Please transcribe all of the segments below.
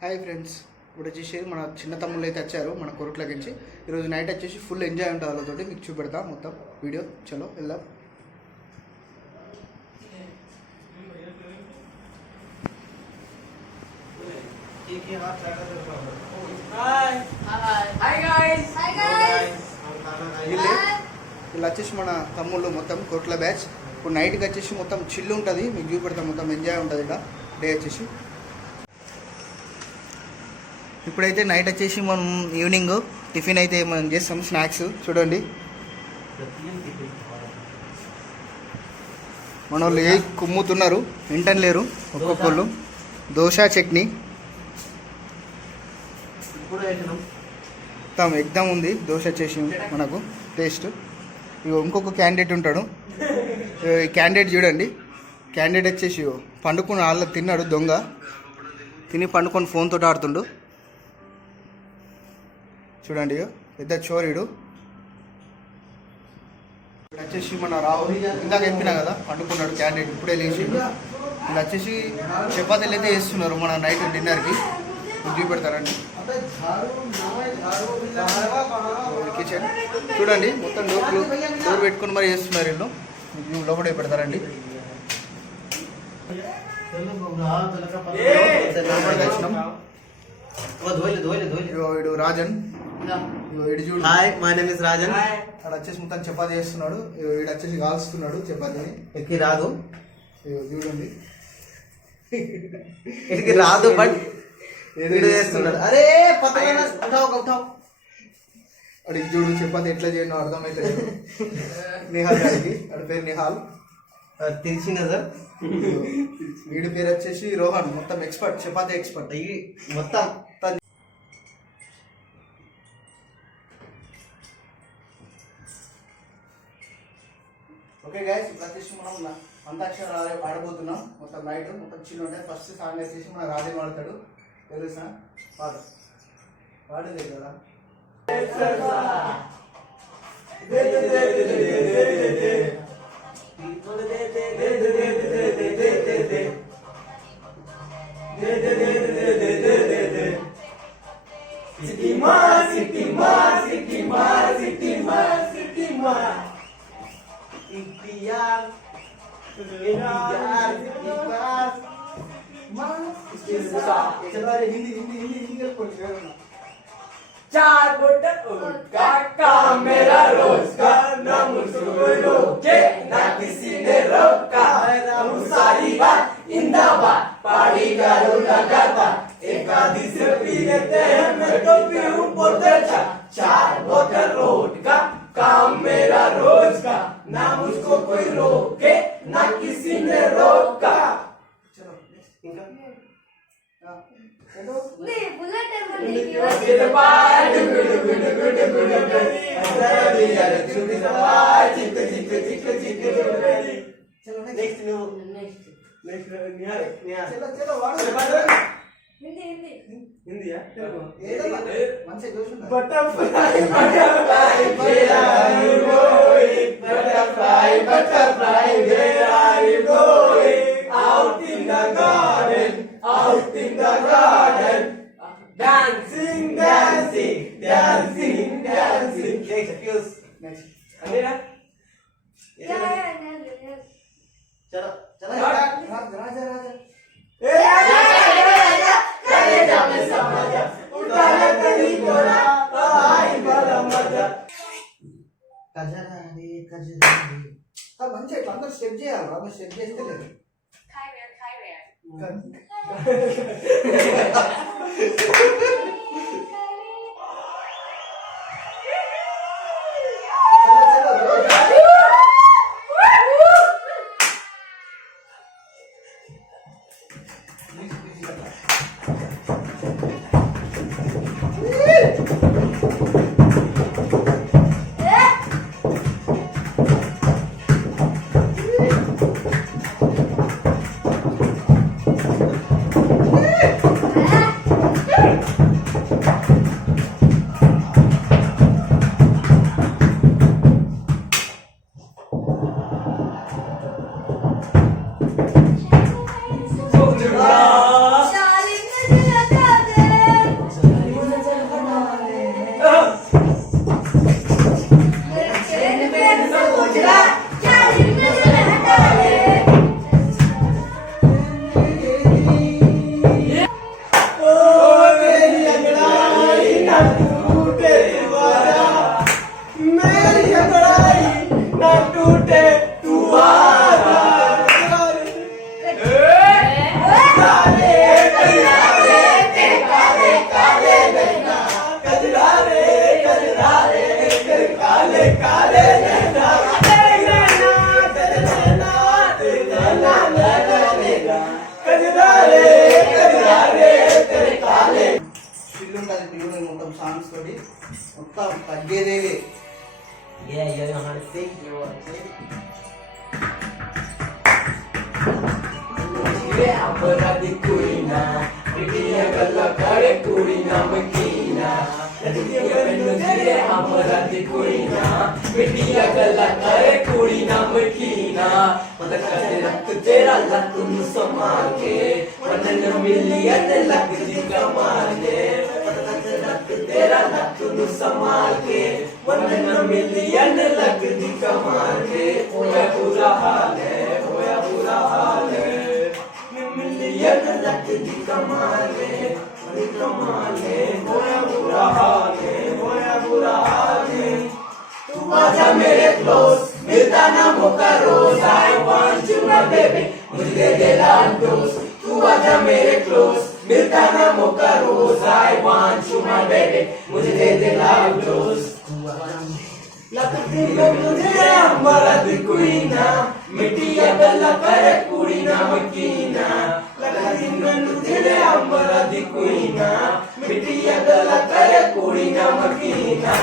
Hi friends, ఇప్పుడు వచ్చేసి మన చిన్న తమ్ముళ్ళు అయితే వచ్చారు మన కొరట్లోకి నుంచి. ఈరోజు నైట్ వచ్చేసి ఫుల్ ఎంజాయ్ ఉంటుంది వాళ్ళతోటి, మీకు చూపెడతా మొత్తం వీడియో. చలో వెళ్దాం. వీళ్ళు వచ్చేసి మన తమ్ముళ్ళు మొత్తం కొట్ల బ్యాచ్. ఇప్పుడు నైట్కి వచ్చేసి మొత్తం చిల్లు ఉంటుంది, మీకు చూపెడతాం. మొత్తం ఎంజాయ్ ఉంటుంది ఇక్కడ డే వచ్చేసి. ఇప్పుడైతే నైట్ వచ్చేసి మనం ఈవినింగ్ టిఫిన్ అయితే మనం చేస్తాం. స్నాక్స్ చూడండి, మన వాళ్ళు ఏ కుమ్ముతున్నారు, వింటలేరు ఒక్కొక్కళ్ళు. దోశ చట్నీ మొత్తం ఎగ్దమ్ ఉంది. దోశ వచ్చేసి మనకు టేస్ట్. ఇగో ఇంకొక క్యాండిడేట్ ఉంటాడు, ఈ క్యాండిడేట్ చూడండి. క్యాండిడేట్ వచ్చేసి పండుకొని వాళ్ళ తిన్నాడు, దొంగ తిని పండుకొని ఫోన్ తోటి ఆడుతుండు చూడండి. పెద్ద చోరీడు. ఇక్కడ వచ్చేసి మన రాహుల్, ఇందాక చెప్పినా కదా పండుకున్నాడు క్యాండిడేట్, ఇప్పుడే లేచి. ఇలా వచ్చేసి చపాతీలు అయితే వేస్తున్నారు మన నైట్ డిన్నర్కి, చూపెడతారండి. కిచెన్ చూడండి, మొత్తం డోర్ పెట్టుకుని మరి చేస్తున్నారు వీళ్ళు. లోపల పెడతారండి. వీడు Rajan. Hi, my name is Rajan. అక్కడ వచ్చేసి మొత్తం చపాతీ చేస్తున్నాడు. వీడు వచ్చేసి కాల్స్తున్నాడు చపాతీని. ఇక్కడికి రాదు, చూడండి. ఇక్కడికి రాదు, బట్ వీడియో చేస్తున్నాడు. అరే అడిగి చూడు చపాతీ ఎట్లా చేయడం అర్థమైతే. నిహాల్ గారికి, అడి పేరు నిహాల్, తెలిసిన సార్. వీడి పేరు వచ్చేసి రోహన్, మొత్తం ఎక్స్పర్ట్, చపాతీ ఎక్స్పర్ట్ మొత్తం. ఓకే గైస్, ఇప్పుడు వచ్చేసి మనం అంతాక్షరి ఆడబోతున్నాం. మొత్తం నైట్ మొత్తం చిన్న ఉంటాయి. ఫస్ట్ సాంగ్ వచ్చేసి మన రాజే వాడతాడు, తెలుసా? పాడు వాడలేదు కదా. चार बोतल ओट का काम मेरा रोज का, ना मुझको रोके ना किसी ने रोका। मैं सारी बात इंदाबाद पार्टी करूँ लगातार, एक आधी से पी लेते हैं, मैं तो पीऊँ बोतल चार बोतल रोट का काम मेरा रोज का, ना मुझको कोई रोके ना किसी ने रोका। Out in the garden, dancing, dancing, dancing, dancing. Next. Andera? चलो चलो राजा कलेजा में समझा, उठा ले तेरी गोरा, आई बड़ा मजा. कजरा रे. మంచిగా ఇట్లా అందరూ స్టెప్ చేయాలి. అందరూ స్టెప్ చేస్తే లేదు. कजरा रे तेरे काले काले नैना कजरा रे तेरे काले काले नैना तेरे नैना तेरे नैना तेरे नैना नैना कजरा रे तेरे काले ఫిల్మ్ ఉంటుంది పిల్లలు మొత్తం సాంగ్స్ తోటి మొత్తం తగ్గేదేలే Yeah, you know how to sing. You know what to sing. अपराधी कोई ना पिटिया गल्ला करे कोई ना मकीना अपराधी कोई ना पिटिया गल्ला करे कोई ना मकीना मतलब करे रक्त तेरा लक संभाल के वरन मिलियन लक जी कमाल के तेरा लक संभाल के वरन मिलियन लक जी कमाल के होया बुरा हाल है होया लक दी कमाले होया बुरा हाल है तू आजा मेरे क्लोज मिलता ना मौका रोज I want you my baby मुझे दे लाल डोज तू आजा मेरे क्लोज मिलता ना मौका रोज I want you my baby मुझे दे लाल डोज लगती है तुझे अमरद कुईना मिट्टिया गल्ला करे कुड़ी ना मकीना लगती है तुझे अमरद कुईना मिट्टिया गल्ला करे कुड़ी ना मकीना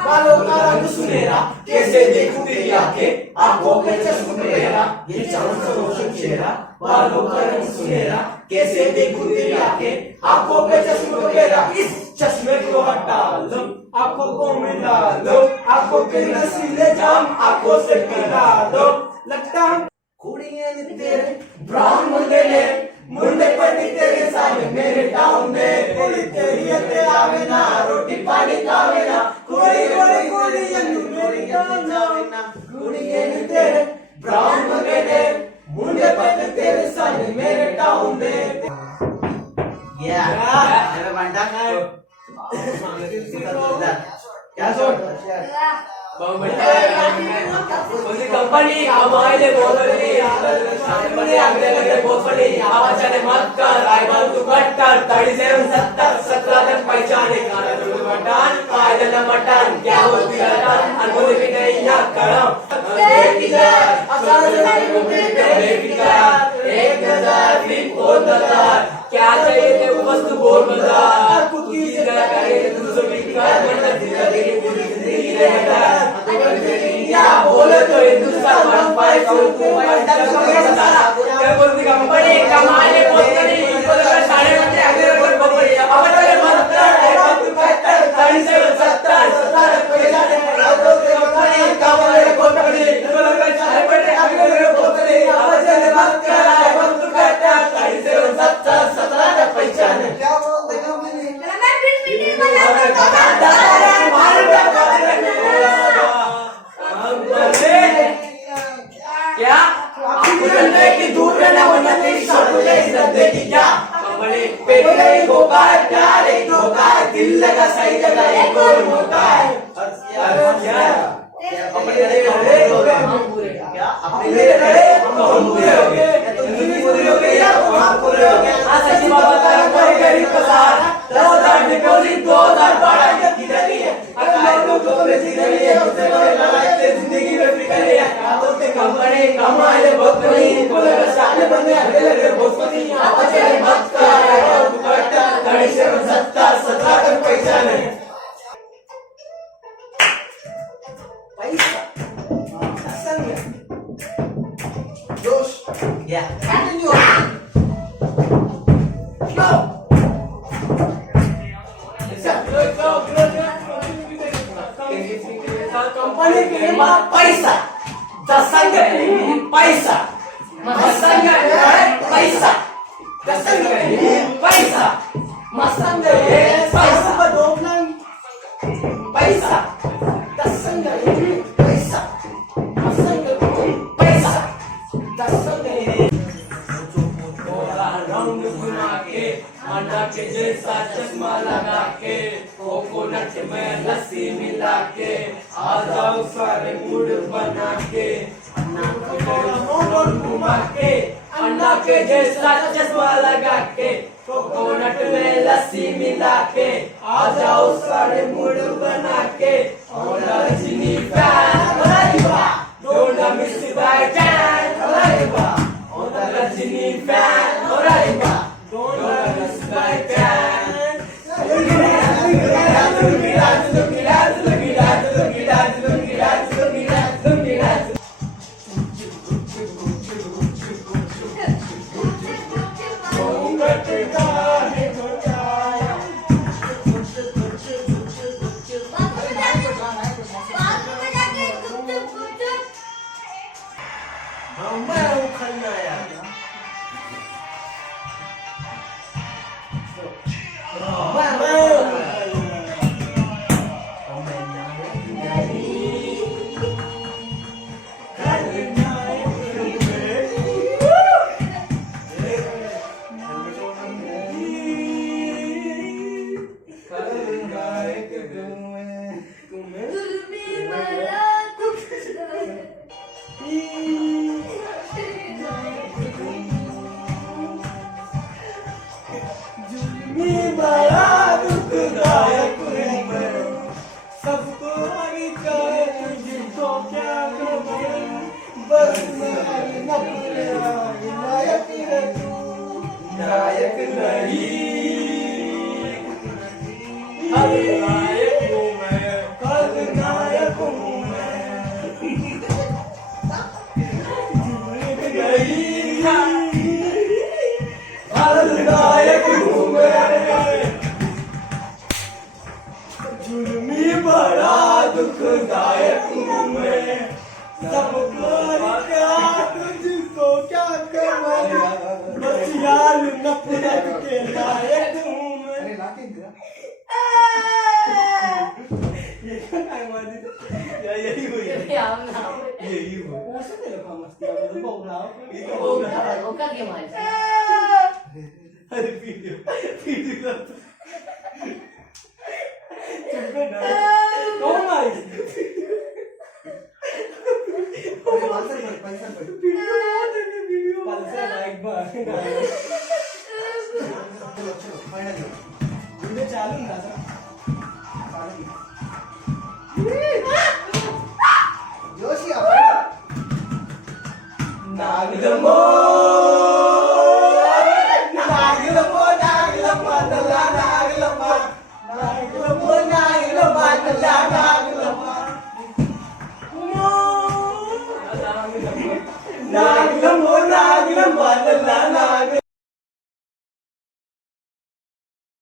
बालों का रंग सुनहरा कैसे देखूं तेरी आंखें आंखों में चश्मा मेरा ये चांद सा रोशन चेहरा बालों का रंग सुनहरा कैसे देखूं तेरी आंखें आंखों में चश्मा मेरा इस चश्मे को हटा लो आंखों को मिला लो आंखों के नसीले जाम आंखों से पिला दो लगता कुड़ियां ने तेरे ब्राउन मुंडे ले मुंडे पर भी तेरे सामने मेरे टाउन में कुड़ी तेरी ते आवे ना रोटी पानी खावे ना कुड़ी कुड़ी कुड़ी मेरे टाउन ना कुड़ियां ने तेरे ब्राउन मुंडे ले मुंडे पर भी तेरे सामने मेरे टाउन में या अरे बंटा क्या शॉट कंपनी हमारे बोलनी कंपनी आगे लगे बोलनी आवाज ने मत कर आई वांट टू कट कर 37 70 17 तक पहचाने खाना तो मटन कायदल मटन क्या होती है अनबोले भी नहीं ना करम एक नजर फिर और नजर क्या चाहिए थे वस्तु बोल बाजार खुद की जगह करे दूसरों की कर मतलब जिंदगी पूरी जिंदगी रहेगा क्या बोले तो हिंदुस्तान 1.5 क्या बोलती कंपनी कमाने बोलती बोले सारे बच्चे आगे बोल कंपनी अब चले मत कर मत कहते 37 70 17 पैसा कंपनी कमाने कंपनी बोले सारे बच्चे आगे बोलते अब चले मत कर मत कहते 37 70 17 पैसा क्या बोलते कंपनी मैं फिर मीटिंग बना क्या आपको जानते हैं कि दूर रहना वरना तेरी शर्तों ने इज्जत देगी क्या कंपनी पेट नहीं धोखा है प्यार एक धोखा है दिल लगा सही जगह एक और धोखा है क्या अपने लड़े हम पूरे क्या अपने लड़े हम पूरे हो गए तुम भी पूरे हो गए या हम पूरे हो गए हाँ सच्ची बात बता रहा कोई गरीब का सहारा 2000 डिपॉजिट 2000 भाड़ा किधर है अगर लोगों में जिंदगी है उससे बड़े लड़ाई से जिंदगी में फिकर है बोलते कंपनी कमाए बहुत नहीं बोले साले बंदे अगले लगे बहुत नहीं आप चले मत कर और दुपट्टा 37 70 17 तक पैसा नहीं पैसा संग जोश या कंटिन्यू कंपनी के पैसा दसंग पैसा मसंग पैसा दसंग पैसा मसंग पैसा पैसा दसंग पैसा मसंग पैसा दसंग रंग घुमा के अंडा के जैसा चश्मा लगा के कोकोनट में लस्सी मिला के आ जाओ सारे मूड बना के मोड़ घुमा के अन्ना के जैसा चश्मा लगा के कोकोनट में लस्सी मिला के आ जाओ सारे मूड बना के और Rajni fan don't miss by chance और Rajni fan don't miss by chance सबको तुझको क्या बस नायक नहीं नायक हूँ मैं कल नायक हूँ मैं कल नायक हूँ मैं जुल्मी बड़ा दुखदायक हूँ मैं सबको क्या तुझको क्या करवाया बस यार नफरत के लायक हूँ मैं अरे नाकेंद्र ये क्या टाइम आ या यही हुई यही हुई असं नाही का मस्ती आपण बघणार अरे वीडियो कौन आई वीडियो पल्सर एक बार वीडियो चालू ना जोशी नागलमो नागलमो नागलमो नला नागलमो नागलमो नागलमो नला नागलमो नागलमो नागलमो नला नागलमो